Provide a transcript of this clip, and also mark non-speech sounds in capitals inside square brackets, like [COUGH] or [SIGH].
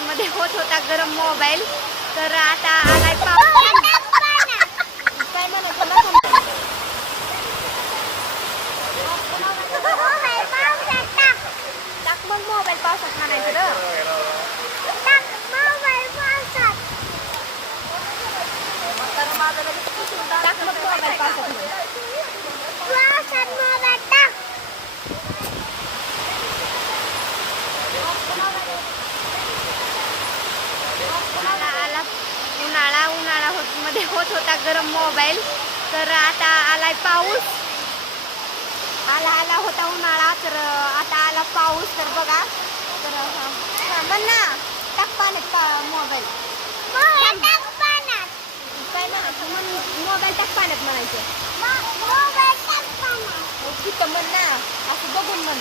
मध्ये होत होता गरम मोबाईल. तर आता आलाय [LAUGHS] पाऊस काय म्हणायचं तुमचं? टाक. मग मोबाईल पावसात म्हणायचं रे टाक मग मोबाईल पावसात म्हण. आला आला उन्हाळा उन्हाळा होत मध्ये होता गरम मोबाईल. तर आता आलाय पाऊस. आला आला होता उन्हाळा तर आता आला पाऊस. तर बघा. तर हा, म्हण ना. टाक पाण्यात मोबाईल. काय म्हण मोबाईल टाक पाण्यात म्हणायचं तिथं म्हण ना. असं बघून म्हण.